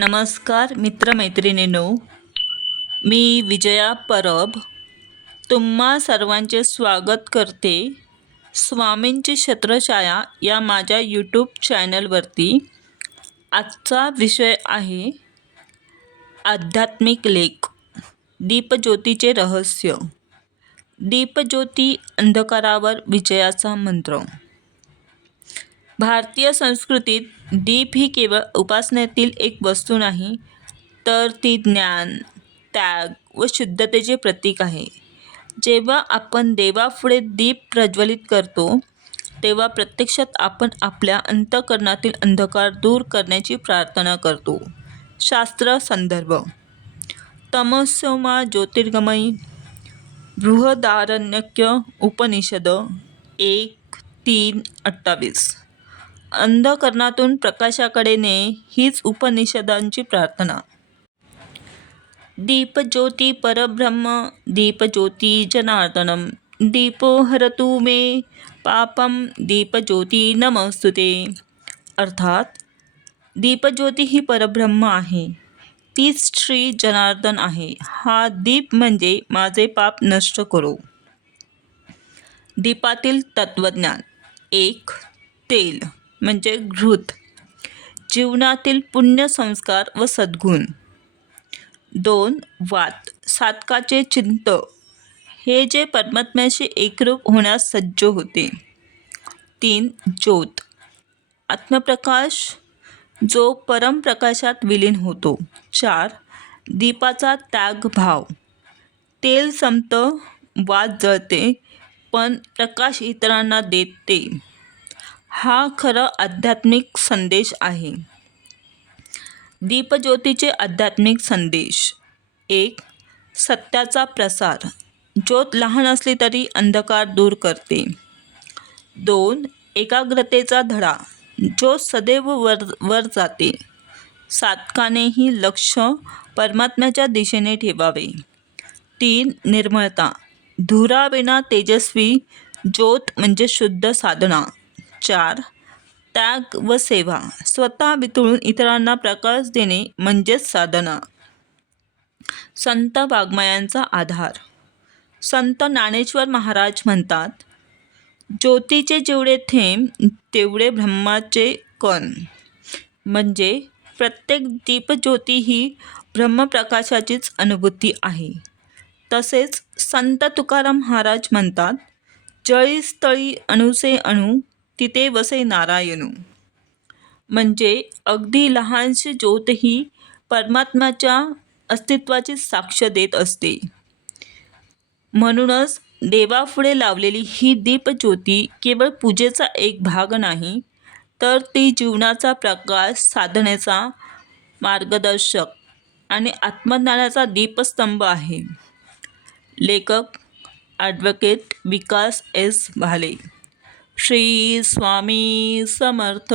नमस्कार मित्रमैत्रिणींनो. मी विजया परब. तुम्हा सर्वांचे स्वागत करते. स्वामींची छत्रछाया या माझ्या यूट्यूब चॅनलवरती आजचा विषय आहे आध्यात्मिक लेख. दीपज्योतीचे रहस्य. दीपज्योती अंधकारावर विजयाचा मंत्र. भारतीय संस्कृतीत दीप ही केवळ उपासनेतील एक वस्तू नाही तर ती ज्ञान त्याग व शुद्धतेचे प्रतीक आहे. जेव्हा आपण देवापुढे दीप प्रज्वलित करतो तेव्हा प्रत्यक्षात आपण आपल्या अंतकरणातील अंधकार दूर करण्याची प्रार्थना करतो. शास्त्र संदर्भ तमसोमा ज्योतिर्गमयी बृहदारण्यक्य उपनिषद एक तीन अठ्ठावीस. अंधकरणातून प्रकाशाकडे ने हीच उपनिषदांची प्रार्थना. दीपज्योती परब्रह्म दीपज्योती जनार्दनम दीपो हरतु मे पापम दीपज्योती नमस्तुते. अर्थात दीपज्योती ही परब्रह्म आहे. तीच श्री जनार्दन आहे. हा दीप म्हणजे माझे पाप नष्ट करो. दीपातील तत्वज्ञान एक तेल. म्हणजे घृत जीवनातील पुण्यसंस्कार व सद्गुण. दोन वात साधकाचे चिंत. हे जे परमात्म्याशी एकरूप होण्यास सज्ज होते. तीन ज्योत. आत्मप्रकाश जो परमप्रकाशात विलीन होतो. चार दीपाचा त्याग भाव तेल संपतं वात जळते पण प्रकाश इतरांना देते. हा खरं आध्यात्मिक संदेश आहे. दीपज्योतीचे आध्यात्मिक संदेश. एक सत्याचा प्रसार. ज्योत लहान असली तरी अंधकार दूर करते. दोन एकाग्रतेचा धडा. ज्योत सदैव वर वर जाते. साधकानेही लक्ष परमात्म्याच्या दिशेने ठेवावे. तीन निर्मळता. धुराविना तेजस्वी ज्योत म्हणजे शुद्ध साधना. चार त्याग व सेवा. स्वतः वितळून इतरांना प्रकाश देणे म्हणजेच साधना. संत वाङ्मयांचा आधार. संत ज्ञानेश्वर महाराज म्हणतात ज्योतीचे जेवढे थेंब तेवढे ब्रह्माचे कण. म्हणजे प्रत्येक दीपज्योती ही ब्रह्मप्रकाशाचीच अनुभूती आहे. तसेच संत तुकाराम महाराज म्हणतात जळीस्थळी तळी अणुसे अणू तिथे वसे नारायणू. म्हणजे अगदी लहानशी ज्योतही परमात्म्याच्या अस्तित्वाची साक्ष देत असते. म्हणूनच देवापुढे लावलेली ही दीपज्योती केवळ पूजेचा एक भाग नाही तर ती जीवनाचा प्रकाश साधनेचा मार्गदर्शक आणि आत्मज्ञानाचा दीपस्तंभ आहे. लेखक ॲडव्होकेट विकास एस. भाले. श्री स्वामी समर्थ.